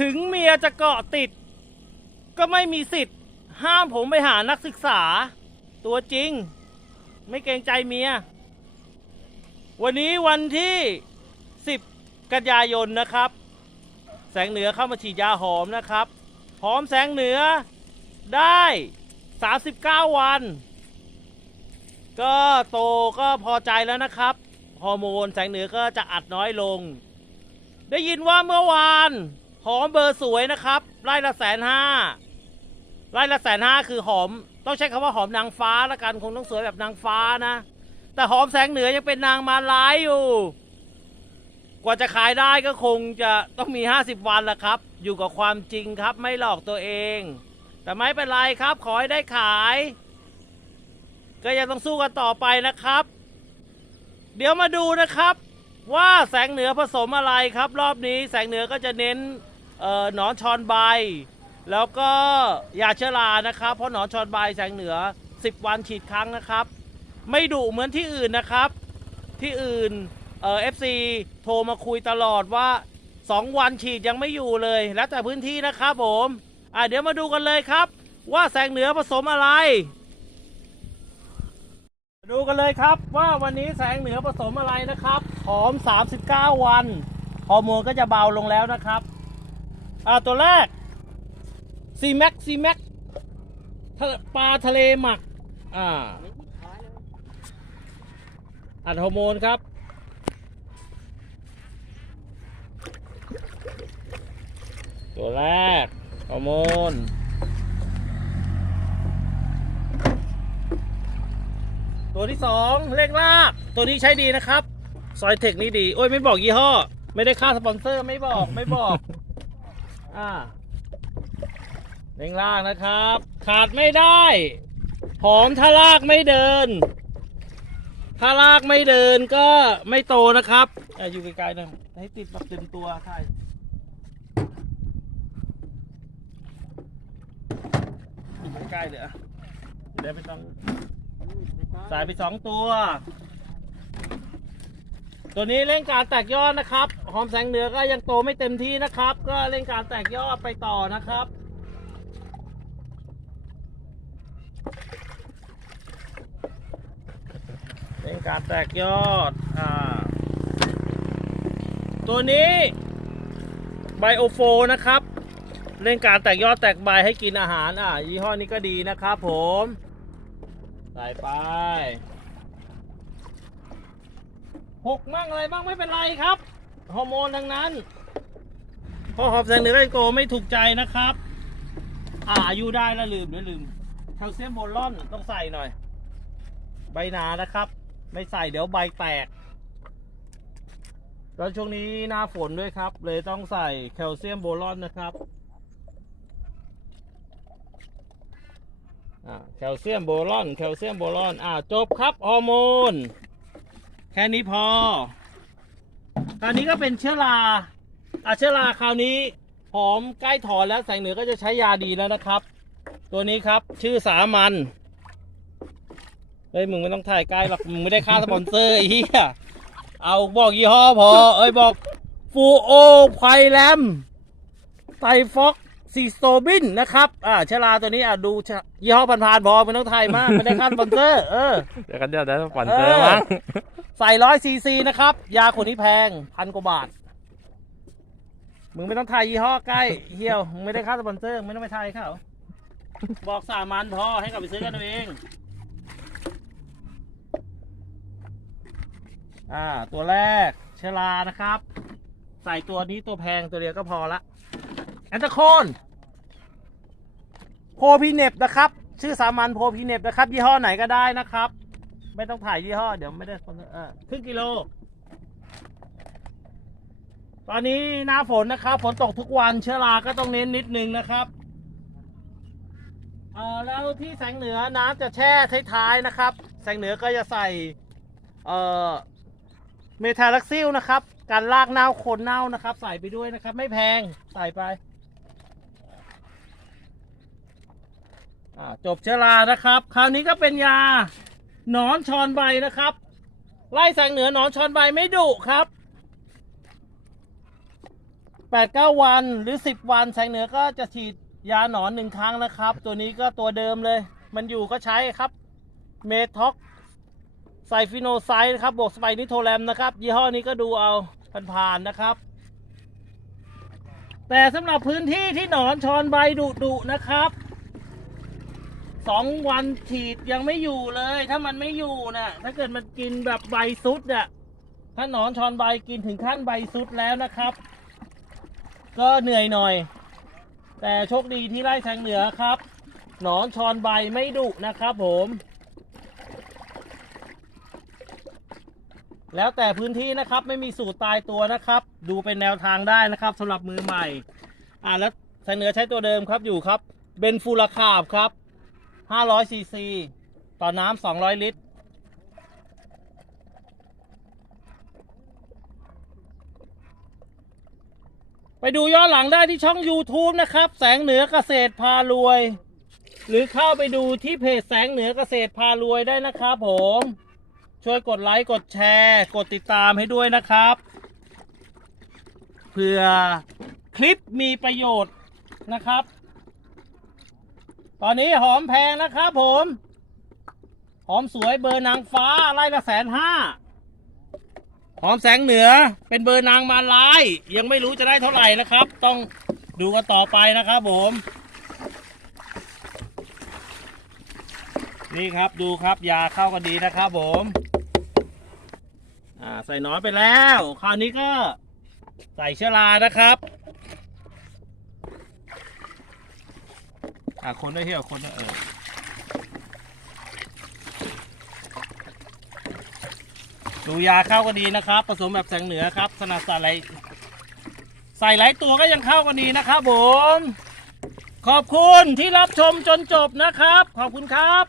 ถึงเมียจะเกาะติด ก็ไม่มีสิทธิ์ ห้ามผมไปหานักศึกษา ตัวจริง ไม่เกรงใจเมีย วันนี้วันที่ 10 กันยายนนะครับ แสงเหนือเข้ามาฉีดยาหอมนะครับ หอมแสงเหนือได้ 39 วัน ก็โตก็พอใจแล้วนะครับ ฮอร์โมนแสงเหนือก็จะอัดน้อยลง ได้ยินว่าเมื่อวาน หอมเบอร์สวยนะครับ ไร่ละแสนห้าไร่ละแสนห้าคือหอม ต้องใช้คำว่าหอมนางฟ้าละกันคงต้องสวยแบบนางฟ้านะ แต่หอมแสงเหนือยังเป็นนางมาลายอยู่ กว่าจะขายได้ก็คงจะต้องมี 50 วันละครับ อยู่กับความจริงครับไม่หลอกตัวเอง แต่ไม่เป็นไรครับ ขอให้ได้ขาย ก็ยังต้องสู้กันต่อไปนะครับ เดี๋ยวมาดูนะครับว่าแสงเหนือผสมอะไรครับ รอบนี้แสงเหนือก็จะเน้น หนอนชอนใบ แล้วก็ยาเชื้อรานะครับ เพราะหนอนชอนใบแสงเหนือ 10 วันฉีดครั้งนะครับ ไม่ดุเหมือนที่อื่นนะครับ ที่อื่นเอฟซีโทรมาคุยตลอดว่า 2 วันฉีดยังไม่อยู่เลย แล้วแต่พื้นที่นะครับผมอะเดี๋ยวมาดูกันเลยครับ ว่าแสงเหนือผสมอะไร ดูกันเลยครับว่าวันนี้แสงเหนือผสมอะไรนะครับหอม 39 วันฮอร์โมนก็จะเบาลงแล้วนะครับ อ่าตัวแรกซีแม็กซีแม็กปลาทะเลหมัก อ่า อัดฮอร์โมนครับ ตัวแรกฮอร์โมนตัวที่สองเลขลาก ตัวนี้ใช้ดีนะครับ ซอยเทคนี่ดี โอ้ยไม่บอกยี่ห้อ ไม่ได้ค่าสปอนเซอร์ไม่บอกไม่บอก อ่าเลขลากนะครับ ขาดไม่ได้ หอมถ้าลากไม่เดิน ถ้าลากไม่เดินก็ไม่โตนะครับอะอยู่ไกลๆหน่อยให้ติดแบบเต็มตัวใช่อยู่ใกล้ๆเลยอะเดี๋ยวไม่ต้องสายไปสองตัว ตัวนี้เร่งการแตกยอดนะครับ หอมแสงเหนือก็ยังโตไม่เต็มที่นะครับ ก็เร่งการแตกยอดไปต่อนะครับเร่งการแตกยอดอ่าตัวนี้ไบโอโฟนะครับ เร่งการแตกยอดแตกใบให้กินอาหารอ่ายี่ห้อนี้ก็ดีนะครับผม ใส่ไป หกมั่งอะไรบ้างไม่เป็นไรครับฮอร์โมนทั้งนั้นพราะหอบแสงเหนือไรโกไม่ถูกใจนะครับ อ่าอายุได้แล้วลืมเดี๋ยวลืมแคลเซียมโบลอนต้องใส่หน่อย ใบหนานะครับ ไม่ใส่เดี๋ยวใบแตกแล้วช่วงนี้หน้าฝนด้วยครับ เลยต้องใส่แคลเซียมโบลอนนะครับอ่าแคลเซียมโบรอน แคลเซียมโบรอน อ่าจบครับฮอร์โมน แค่นี้พอ คราวนี้ก็เป็นเชื้อราอาเชื้อราคราวนี้หอมใกล้ถอนแล้วแสงเหนือก็จะใช้ยาดีแล้วนะครับ ตัวนี้ครับชื่อสามัญเฮ้ยมึงไม่ต้องถ่ายใกล้หรอกมึงไม่ได้ค่าสปอนเซอร์เหี้ยเอาบอกยี่ห้อพอ เอ้ยบอกฟูโอไพแลมไตฟอก ซีสโตบินนะครับ อ่าชลาตัวนี้อะดูชะยี่ห้อพันพานๆพอไม่ต้องไทยมากไม่ได้ค่าสปอนเซอร์เออ เดี๋ยวกันจะได้สปอนเซอร์มั้งใส่ร้อยซีซีนะครับ ยาคนนี้แพงพันกว่าบาท มึงไม่ต้องไทยยี่ห้อใกล้เฮียวมึงไม่ได้ค่าสปอนเซอร์ไม่ต้องไปไทยเขาบอกสามันพอให้กลับไปซื้อกันเอาเอง อ่า ตัวแรกชลานะครับ ใส่ตัวนี้ตัวแพงตัวเดียวก็พอละ แอนตาโคน โพพีเน็บนะครับ ชื่อสามัญโพพีเน็บนะครับ ยี่ห้อไหนก็ได้นะครับ ไม่ต้องถ่ายยี่ห้อ เดี๋ยวไม่ได้สปอนเออครึ่งกิโล ตอนนี้หน้าฝนนะครับฝนตกทุกวันเชื้อราก็ต้องเน้นนิดนึงนะครับเออแล้วที่แสงเหนือน้ำจะแช่ท้ายๆนะครับ แสงเหนือก็จะใส่เอ่อเมทาลักซิลนะครับการลากเน่าคนเน่านะครับ ใส่ไปด้วยนะครับ ไม่แพงใส่ไป อ่า จบเชื้อรานะครับ คราวนี้ก็เป็นยาหนอนชอนใบนะครับ ไล่แสงเหนือหนอนชอนใบไม่ดุครับไปแปดเก้าวันหรือสิบวันแสงเหนือก็จะฉีดยาหนอนหนึ่งครั้งนะครับ ตัวนี้ก็ตัวเดิมเลย มันอยู่ก็ใช้ครับเมท็อกไซฟิโนไซด์นะครับบวกสไปนิโทแรมนะครับ ยี่ห้อนี้ก็ดูเอาผ่านๆนะครับ แต่สำหรับพื้นที่ที่หนอนชอนใบดุดุๆนะครับ สองวันฉีดยังไม่อยู่เลย ถ้ามันไม่อยู่นะถ้าเกิดมันกินแบบใบสุดอะถ้าหนอนชอนใบกินถึงขั้นใบสุดแล้วนะครับ ก็เหนื่อยหน่อย แต่โชคดีที่ไร่แสงเหนือครับ หนอนชอนใบไม่ดุนะครับผม แล้วแต่พื้นที่นะครับไม่มีสูตรตายตัวนะครับ ดูเป็นแนวทางได้นะครับสำหรับมือใหม่ อ่าแล้วแสงเหนือใช้ตัวเดิมครับอยู่ครับเบนฟูลาคาบครับ 500ซีซีต่อน้ำ200 ลิตร ไปดูย้อนหลังได้ที่ช่อง YouTube นะครับ แสงเหนือเกษตรพารวย หรือเข้าไปดูที่เพจแสงเหนือเกษตรพารวยได้นะครับผม ช่วยกดไลค์ กดแชร์ กดติดตามให้ด้วยนะครับเพื่อคลิปมีประโยชน์นะครับ ตอนนี้หอมแพงนะครับผม หอมสวยเบอร์นางฟ้าไล่ละแสนห้า หอมแสงเหนือเป็นเบอร์นางมาลาย ยังไม่รู้จะได้เท่าไหร่นะครับ ต้องดูกันต่อไปนะครับผม นี่ครับดูครับยาเข้ากันดีนะครับผมอ่าใส่หนอนไปแล้ว คราวนี้ก็ใส่เชื้อรานะครับ อะคนได้เที่ยวคนด้เออดูยาเข้าก็ดีนะครับ ผสมแบบแสงเหนือครับ ขนาดใส่ไรใส่หลายตัวก็ยังเข้ากันดีนะครับผม ขอบคุณที่รับชมจนจบนะครับ ขอบคุณครับ